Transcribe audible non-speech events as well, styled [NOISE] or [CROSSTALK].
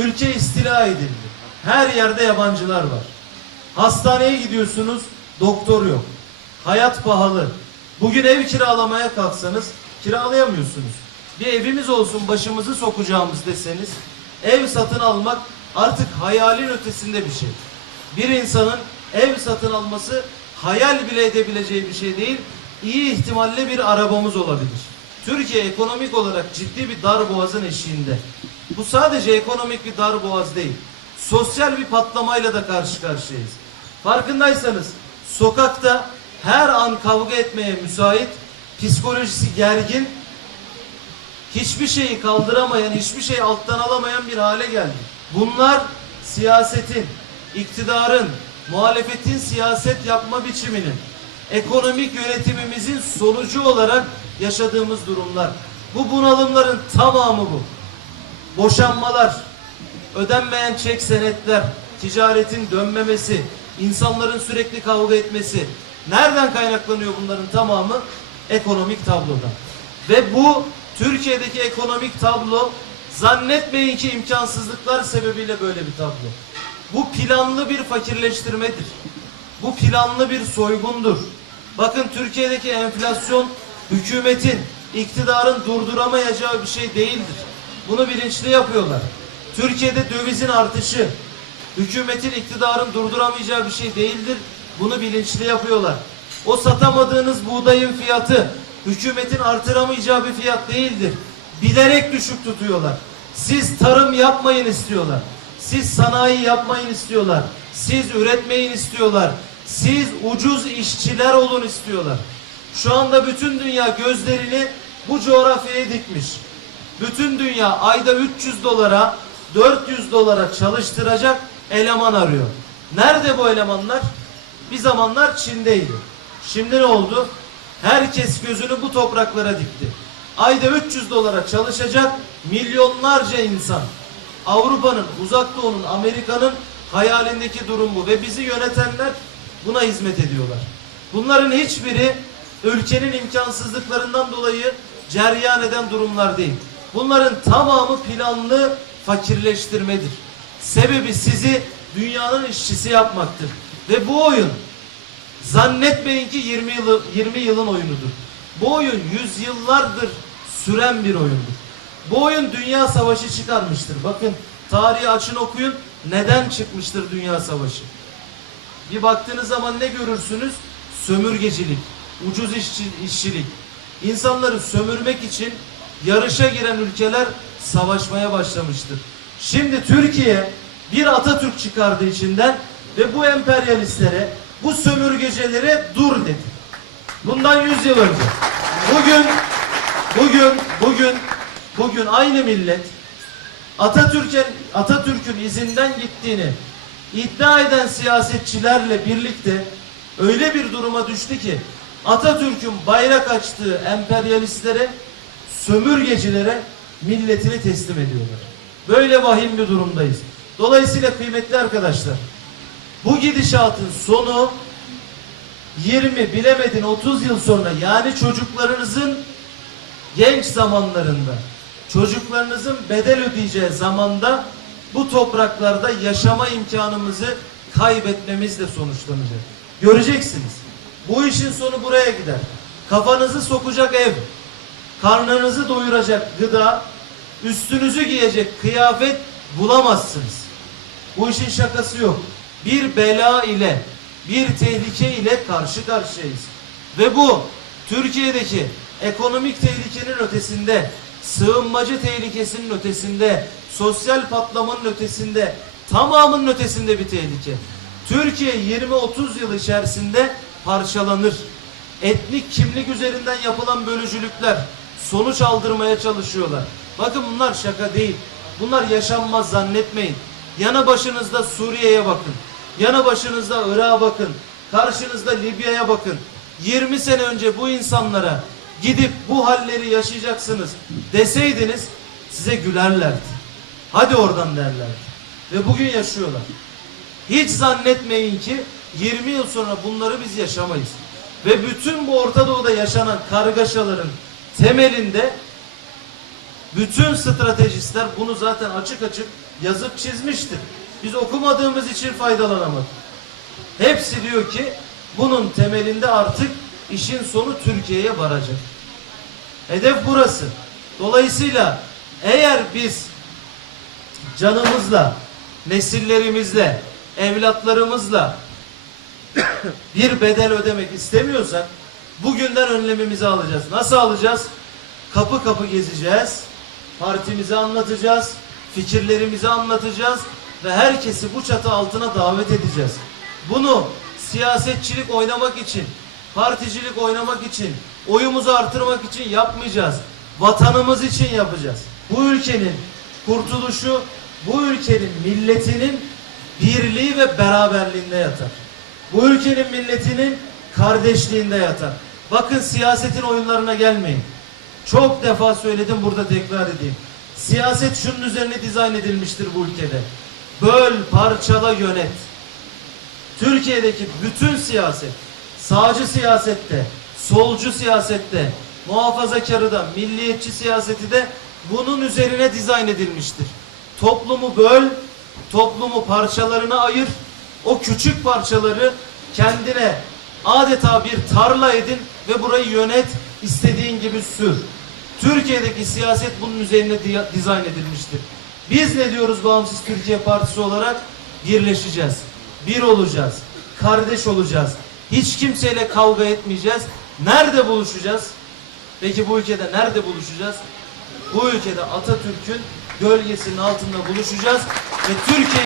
Ülke istila edildi. Her yerde yabancılar var. Hastaneye gidiyorsunuz, doktor yok. Hayat pahalı. Bugün ev kiralamaya kalksanız kiralayamıyorsunuz. Bir evimiz olsun başımızı sokacağımız deseniz ev satın almak artık hayalin ötesinde bir şey. Bir insanın ev satın alması hayal bile edebileceği bir şey değil. İyi ihtimalle bir arabamız olabilir. Türkiye ekonomik olarak ciddi bir dar boğazın eşiğinde. Bu sadece ekonomik bir dar boğaz değil. Sosyal bir patlamayla da karşı karşıyayız. Farkındaysanız sokakta her an kavga etmeye müsait, psikolojisi gergin, hiçbir şeyi kaldıramayan, hiçbir şeyi alttan alamayan bir hale geldi. Bunlar siyasetin, iktidarın, muhalefetin siyaset yapma biçiminin, ekonomik yönetimimizin sonucu olarak yaşadığımız durumlar. Bu bunalımların tamamı bu. Boşanmalar, ödenmeyen çek senetler, ticaretin dönmemesi, insanların sürekli kavga etmesi. Nereden kaynaklanıyor bunların tamamı? Ekonomik tablodan. Ve bu Türkiye'deki ekonomik tablo zannetmeyin ki imkansızlıklar sebebiyle böyle bir tablo. Bu planlı bir fakirleştirmedir. Bu planlı bir soygundur. Bakın Türkiye'deki enflasyon hükümetin, iktidarın durduramayacağı bir şey değildir. Bunu bilinçli yapıyorlar. Türkiye'de dövizin artışı hükümetin, iktidarın durduramayacağı bir şey değildir. Bunu bilinçli yapıyorlar. O satamadığınız buğdayın fiyatı hükümetin artıramayacağı bir fiyat değildir. Bilerek düşük tutuyorlar. Siz tarım yapmayın istiyorlar. Siz sanayi yapmayın istiyorlar. Siz üretmeyin istiyorlar. Siz ucuz işçiler olun istiyorlar. Şu anda bütün dünya gözlerini bu coğrafyaya dikmiş. Bütün dünya ayda 300 dolara, 400 dolara çalıştıracak eleman arıyor. Nerede bu elemanlar? Bir zamanlar Çin'deydi. Şimdi ne oldu? Herkes gözünü bu topraklara dikti. Ayda 300 dolara çalışacak milyonlarca insan. Avrupa'nın, Uzak Doğu'nun, Amerika'nın hayalindeki durum bu. Ve bizi yönetenler buna hizmet ediyorlar. Bunların hiçbiri ülkenin imkansızlıklarından dolayı ceryan eden durumlar değil. Bunların tamamı planlı fakirleştirmedir. Sebebi sizi dünyanın işçisi yapmaktır. Ve bu oyun zannetmeyin ki 20 yılı 20 yılın oyunudur. Bu oyun yüzyıllardır süren bir oyundur. Bu oyun dünya savaşı çıkarmıştır. Bakın tarihi açın okuyun. Neden çıkmıştır dünya savaşı? Bir baktığınız zaman ne görürsünüz? Sömürgecilik, ucuz işçi, işçilik. İnsanları sömürmek için yarışa giren ülkeler savaşmaya başlamıştır. Şimdi Türkiye bir Atatürk çıkardı içinden ve bu emperyalistlere, bu sömürgecelere dur dedi. Bundan 100 yıl önce. Bugün, bugün, bugün, bugün aynı millet Atatürk'ün Atatürk'ün izinden gittiğini iddia eden siyasetçilerle birlikte öyle bir duruma düştü ki Atatürk'ün bayrak açtığı emperyalistlere, sömürgecilere milletini teslim ediyorlar. Böyle vahim bir durumdayız. Dolayısıyla kıymetli arkadaşlar, bu gidişatın sonu 20 bilemedin 30 yıl sonra yani çocuklarınızın genç zamanlarında çocuklarınızın bedel ödeyeceği zamanda bu topraklarda yaşama imkanımızı kaybetmemizle sonuçlanacak. Göreceksiniz. Bu işin sonu buraya gider. Kafanızı sokacak ev, karnınızı doyuracak gıda, üstünüzü giyecek kıyafet bulamazsınız. Bu işin şakası yok. Bir bela ile, bir tehlike ile karşı karşıyayız. Ve bu Türkiye'deki ekonomik tehlikenin ötesinde, sığınmacı tehlikesinin ötesinde, sosyal patlamanın ötesinde, tamamının ötesinde bir tehlike. Türkiye 20-30 yıl içerisinde parçalanır. Etnik kimlik üzerinden yapılan bölücülükler sonuç aldırmaya çalışıyorlar. Bakın bunlar şaka değil. Bunlar yaşanmaz zannetmeyin. Yana başınızda Suriye'ye bakın. Yana başınızda Irak'a bakın. Karşınızda Libya'ya bakın. 20 sene önce bu insanlara gidip bu halleri yaşayacaksınız deseydiniz size gülerlerdi. Hadi oradan derlerdi. Ve bugün yaşıyorlar. Hiç zannetmeyin ki 20 yıl sonra bunları biz yaşamayız. Ve bütün bu Orta Doğu'da yaşanan kargaşaların temelinde Bütün stratejistler bunu zaten açık açık yazıp çizmiştir. Biz okumadığımız için faydalanamadık. Hepsi diyor ki bunun temelinde artık işin sonu Türkiye'ye varacak. Hedef burası. Dolayısıyla eğer biz canımızla, nesillerimizle, evlatlarımızla [COUGHS] bir bedel ödemek istemiyorsak bugünden önlemimizi alacağız. Nasıl alacağız? Kapı kapı gezeceğiz. Partimizi anlatacağız. Fikirlerimizi anlatacağız ve herkesi bu çatı altına davet edeceğiz. Bunu siyasetçilik oynamak için, particilik oynamak için, oyumuzu artırmak için yapmayacağız. Vatanımız için yapacağız. Bu ülkenin kurtuluşu, bu ülkenin milletinin birliği ve beraberliğinde yatar. Bu ülkenin milletinin kardeşliğinde yatar. Bakın siyasetin oyunlarına gelmeyin. Çok defa söyledim burada tekrar edeyim. Siyaset şunun üzerine dizayn edilmiştir bu ülkede. Böl, parçala, yönet. Türkiye'deki bütün siyaset, sağcı siyasette, solcu siyasette, muhafazakarı da, milliyetçi siyaseti de bunun üzerine dizayn edilmiştir. Toplumu böl, toplumu parçalarına ayır, o küçük parçaları kendine adeta bir tarla edin ve burayı yönet, istediğin gibi sür. Türkiye'deki siyaset bunun üzerine di- dizayn edilmiştir. Biz ne diyoruz Bağımsız Türkiye Partisi olarak? Birleşeceğiz. Bir olacağız. Kardeş olacağız. Hiç kimseyle kavga etmeyeceğiz. Nerede buluşacağız? Peki bu ülkede nerede buluşacağız? Bu ülkede Atatürk'ün gölgesinin altında buluşacağız ve Türkiye